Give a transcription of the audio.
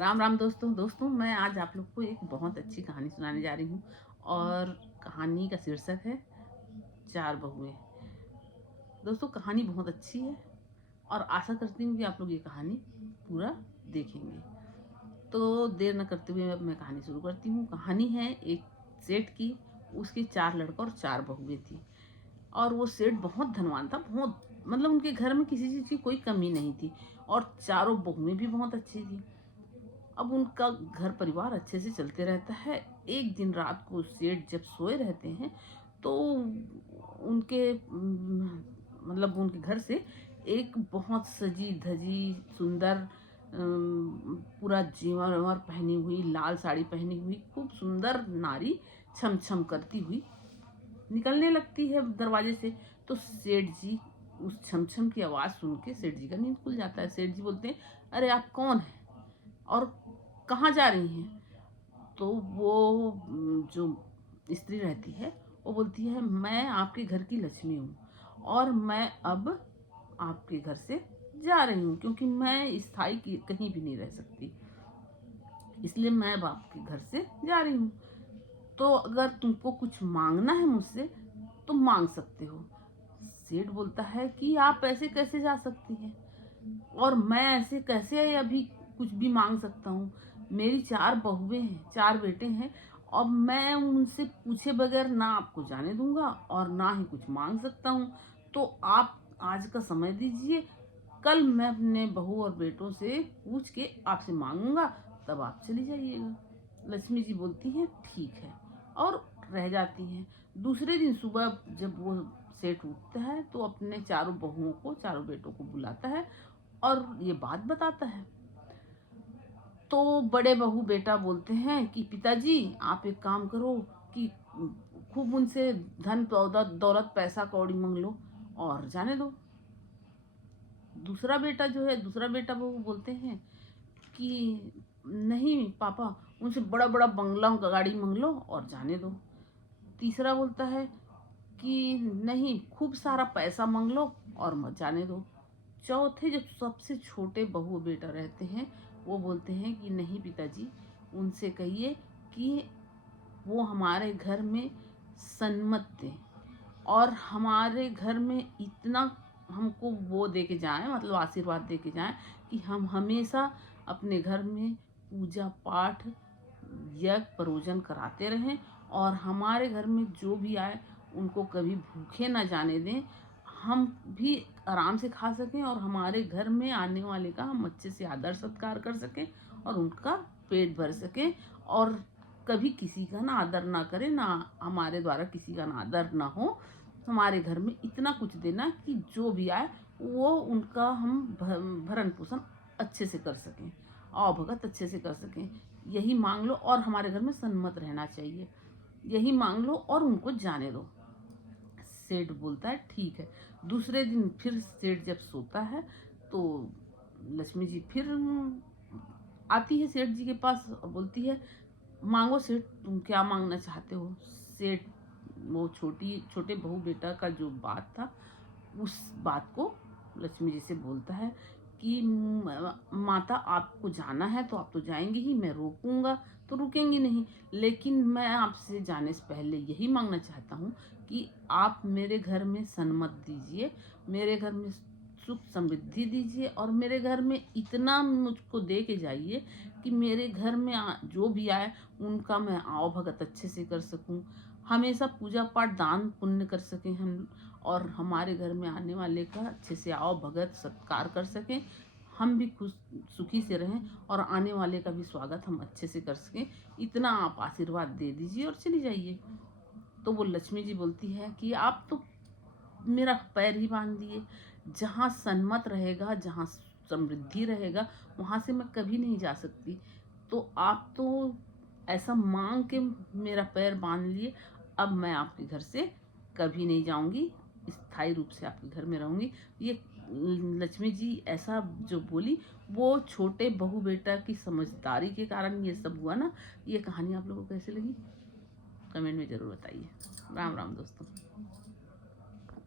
राम राम दोस्तों मैं आज आप लोग को एक बहुत अच्छी कहानी सुनाने जा रही हूँ। और कहानी का शीर्षक है चार बहुएं। दोस्तों कहानी बहुत अच्छी है और आशा करती हूँ कि आप लोग ये कहानी पूरा देखेंगे। तो देर न करते हुए अब मैं कहानी शुरू करती हूँ। कहानी है एक सेठ की। उसके चार लड़का और चार बहुएं थी। और वो सेठ बहुत धनवान था, बहुत मतलब उनके घर में किसी चीज़ की कोई कमी नहीं थी। और चारों बहुएं भी बहुत अच्छी थी। अब उनका घर परिवार अच्छे से चलते रहता है। एक दिन रात को सेठ जब सोए रहते हैं तो उनके मतलब उनके घर से एक बहुत सजी धजी सुंदर पूरा जेवर वेवर पहनी हुई, लाल साड़ी पहनी हुई खूब सुंदर नारी छम छम करती हुई निकलने लगती है दरवाजे से। तो सेठ जी उस छम छम की आवाज़ सुन के सेठ जी का नींद खुल जाता है। सेठ जी बोलते हैं, अरे आप कौन हैं और कहाँ जा रही हैं? तो वो जो स्त्री रहती है वो बोलती है, मैं आपके घर की लक्ष्मी हूँ और मैं अब आपके घर से जा रही हूँ क्योंकि मैं स्थायी कहीं भी नहीं रह सकती, इसलिए मैं अब आपके घर से जा रही हूँ। तो अगर तुमको कुछ मांगना है मुझसे तो मांग सकते हो। सेठ बोलता है कि आप ऐसे कैसे जा सकती हैं और मैं ऐसे कैसे अभी कुछ भी मांग सकता हूँ। मेरी चार बहुएं हैं, चार बेटे हैं और मैं उनसे पूछे बगैर ना आपको जाने दूंगा और ना ही कुछ मांग सकता हूँ। तो आप आज का समय दीजिए, कल मैं अपने बहू और बेटों से पूछ के आपसे मांगूंगा, तब आप चली जाइएगा। लक्ष्मी जी बोलती हैं ठीक है और रह जाती हैं। दूसरे दिन सुबह जब वो सेठ उठता है तो अपने चारों बहुओं को, चारों बेटों को बुलाता है और ये बात बताता है। तो बड़े बहू बेटा बोलते हैं कि पिताजी आप एक काम करो कि खूब उनसे धन दौलत पैसा कौड़ी मांग लो और जाने दो। दूसरा बेटा बहू बोलते हैं कि नहीं पापा, उनसे बड़ा बड़ा बंगला गाड़ी मांग लो और जाने दो। तीसरा बोलता है कि नहीं, खूब सारा पैसा मांग लो और मत जाने दो। चौथे जो सबसे छोटे बहू बेटा रहते हैं वो बोलते हैं कि नहीं पिताजी, उनसे कहिए कि वो हमारे घर में सन्मत दें और हमारे घर में इतना हमको वो दे के जाएं, मतलब आशीर्वाद दे के जाएं कि हम हमेशा अपने घर में पूजा पाठ यज्ञ परोजन कराते रहें और हमारे घर में जो भी आए उनको कभी भूखे ना जाने दें। हम भी आराम से खा सकें और हमारे घर में आने वाले का हम अच्छे से आदर सत्कार कर सकें और उनका पेट भर सकें। और कभी किसी का ना आदर ना करें, ना हमारे द्वारा किसी का ना आदर ना हो। हमारे घर में इतना कुछ देना कि जो भी आए वो उनका हम भरण पोषण अच्छे से कर सकें, आवभगत अच्छे से कर सकें। यही मांग लो और हमारे घर में सन्मत रहना चाहिए। यही मांग लो और उनको जाने दो। सेठ बोलता है ठीक है। दूसरे दिन फिर सेठ जब सोता है तो लक्ष्मी जी फिर आती है सेठ जी के पास और बोलती है, मांगो सेठ, तुम क्या मांगना चाहते हो। सेठ वो छोटे बहू बेटा का जो बात था उस बात को लक्ष्मी जी से बोलता है कि माता आपको जाना है तो आप तो जाएंगी ही, मैं रोकूंगा तो रुकेंगी नहीं, लेकिन मैं आपसे जाने से पहले यही मांगना चाहता हूँ कि आप मेरे घर में सन्मत दीजिए, मेरे घर में सुख समृद्धि दीजिए और मेरे घर में इतना मुझको दे के जाइए कि मेरे घर में जो भी आए उनका मैं आओ भगत अच्छे से कर सकूं, हमेशा पूजा पाठ दान पुण्य कर सकें हम और हमारे घर में आने वाले का अच्छे से आओ भगत सत्कार कर सकें, हम भी खुश सुखी से रहें और आने वाले का भी स्वागत हम अच्छे से कर सकें। इतना आप आशीर्वाद दे दीजिए और चली जाइए। तो वो लक्ष्मी जी बोलती है कि आप तो मेरा पैर ही बांध दिए, जहाँ सन्मत रहेगा, जहाँ समृद्धि रहेगा वहाँ से मैं कभी नहीं जा सकती। तो आप तो ऐसा मांग के मेरा पैर बांध लिए, अब मैं आपके घर से कभी नहीं जाऊंगी, स्थायी रूप से आपके घर में रहूंगी। ये लक्ष्मी जी ऐसा जो बोली वो छोटे बहू बेटा की समझदारी के कारण ये सब हुआ ना। ये कहानी आप लोगों को कैसे लगी कमेंट में ज़रूर बताइए। राम राम दोस्तों।